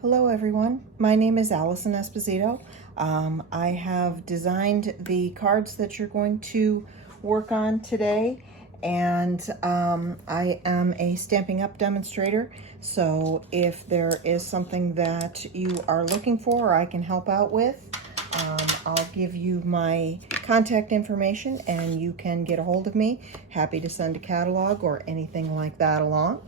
Hello everyone, my name is Allison Esposito. I have designed the cards that you're going to work on today, and I am a Stampin' Up! Demonstrator, so if there is something that you are looking for or I can help out with, I'll give you my contact information and you can get a hold of me. Happy to send a catalog or anything like that along.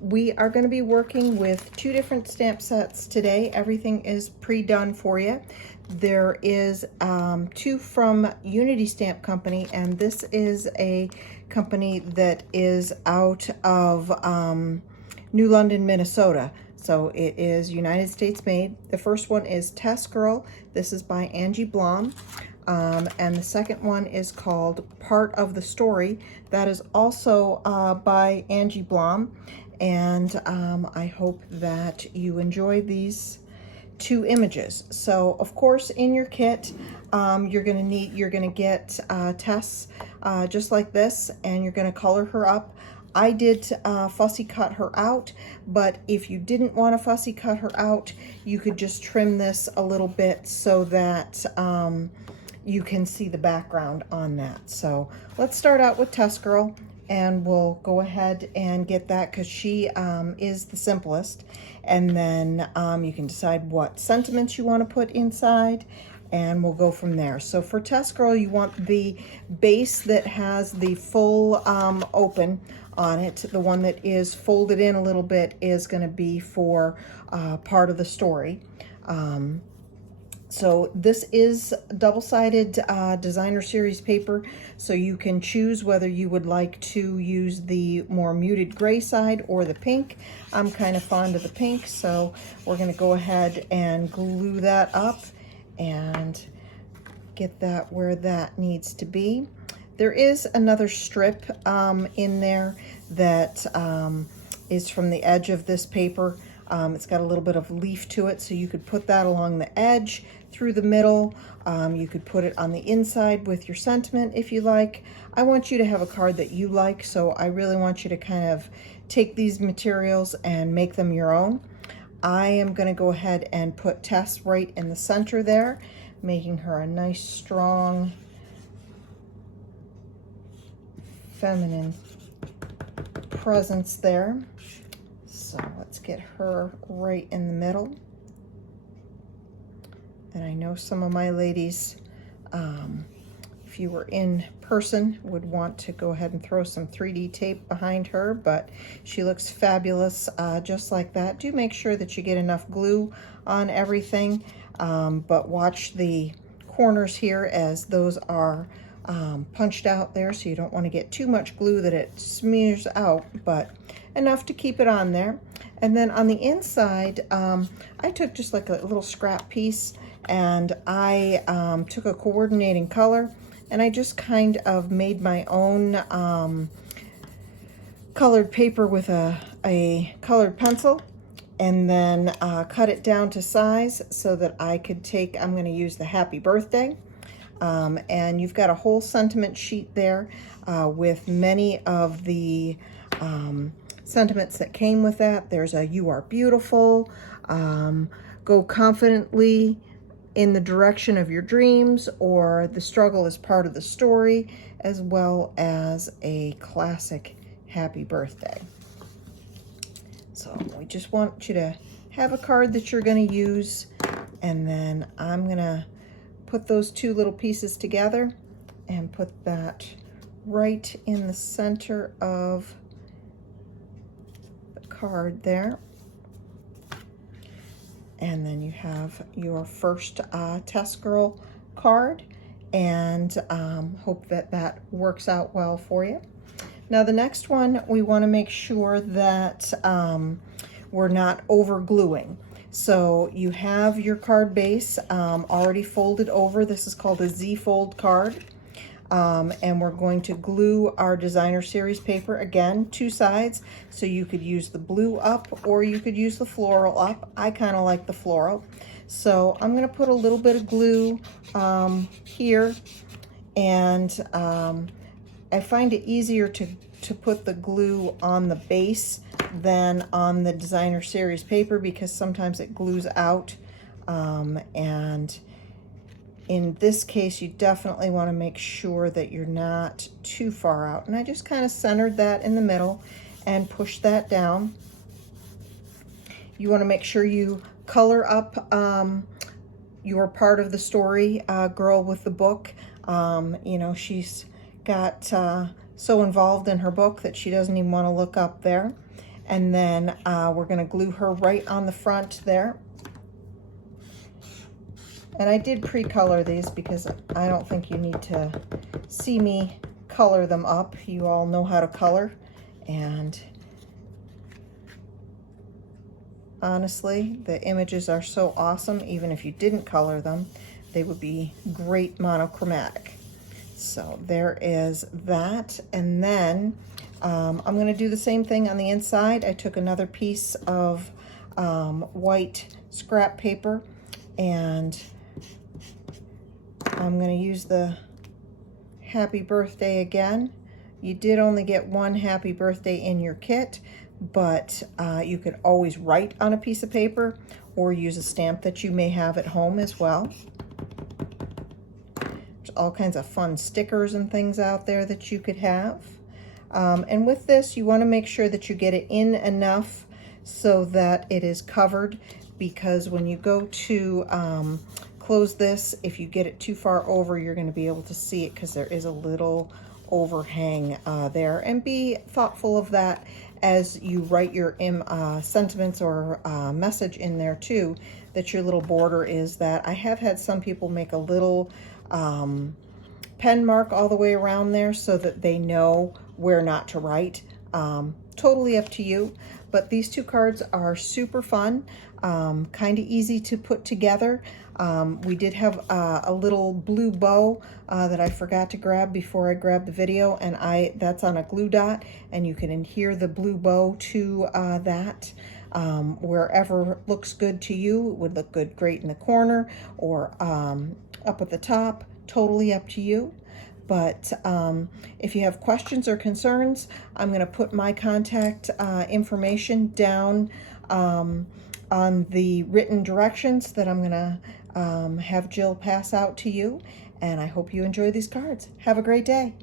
We are going to be working with two different stamp sets today. Everything is pre-done for you. There is two from Unity Stamp Company, and this is a company that is out of New London, Minnesota. So it is United States made. The first one is Test Girl. This is by Angie Blom. And the second one is called Part of the Story. That is also by Angie Blom. And I hope that you enjoy these two images. So of course in your kit you're gonna get Tess just like this, and you're gonna color her up. I did fussy cut her out, but if you didn't want to fussy cut her out, you could just trim this a little bit so that you can see the background on that. So let's start out with Test Girl, and we'll go ahead and get that because she is the simplest. And then you can decide what sentiments you want to put inside, and we'll go from there. So for Test Girl, you want the base that has the full open on it. The one that is folded in a little bit is going to be for Part of the Story. So this is double-sided designer series paper, so you can choose whether you would like to use the more muted gray side or the pink. I'm kind of fond of the pink, so we're going to go ahead and glue that up and get that where that needs to be. There is another strip in there that is from the edge of this paper. It's got a little bit of leaf to it, so you could put that along the edge, through the middle. You could put it on the inside with your sentiment if you like. I want you to have a card that you like, so I really want you to kind of take these materials and make them your own. I am going to go ahead and put Tess right in the center there, making her a nice, strong, feminine presence there. So let's get her right in the middle. And I know some of my ladies, if you were in person, would want to go ahead and throw some 3D tape behind her, but she looks fabulous just like that. Do make sure that you get enough glue on everything, but watch the corners here as those are punched out there, so you don't want to get too much glue that it smears out, but enough to keep it on there. And then on the inside, I took just like a little scrap piece, and I took a coordinating color, and I just kind of made my own colored paper with a colored pencil, and then cut it down to size so that I could take, I'm going to use the Happy Birthday. And you've got a whole sentiment sheet there with many of the sentiments that came with that. There's a "You are beautiful," "Go confidently in the direction of your dreams," or "The struggle is part of the story," as well as a classic "Happy Birthday." So we just want you to have a card that you're going to use, and then I'm going to put those two little pieces together and put that right in the center of the card there. And then you have your first Test Girl card, and hope that that works out well for you. Now the next one, we want to make sure that we're not over gluing. So you have your card base already folded over. This is called a Z-fold card. And we're going to glue our designer series paper, again, two sides. So you could use the blue up or you could use the floral up. I kind of like the floral. So I'm going to put a little bit of glue here, and I find it easier to put the glue on the base than on the designer series paper because sometimes it glues out. And in this case, you definitely want to make sure that you're not too far out. And I just kind of centered that in the middle and pushed that down. You want to make sure you color up your part of the story, girl with the book. You know, she's got so involved in her book that she doesn't even want to look up there. And then we're going to glue her right on the front there. And I did pre-color these because I don't think you need to see me color them up. You all know how to color. And honestly, the images are so awesome. Even if you didn't color them, they would be great monochromatic. So there is that. And then I'm going to do the same thing on the inside. I took another piece of white scrap paper, and I'm going to use the happy birthday again. You did only get one happy birthday in your kit, but you could always write on a piece of paper or use a stamp that you may have at home as well. There's all kinds of fun stickers and things out there that you could have. And with this, you want to make sure that you get it in enough so that it is covered, because when you go to close this, if you get it too far over, you're going to be able to see it because there is a little overhang there. And be thoughtful of that as you write your sentiments or message in there too, that your little border is that. I have had some people make a little pen mark all the way around there so that they know where not to write. Totally up to you. But these two cards are super fun, kind of easy to put together. We did have a little blue bow that I forgot to grab before I grabbed the video, and that's on a glue dot, and you can adhere the blue bow to that wherever looks good to you. It would look great in the corner or up at the top, totally up to you. But if you have questions or concerns, I'm going to put my contact information down on the written directions that I'm going to have Jill pass out to you. And I hope you enjoy these cards. Have a great day.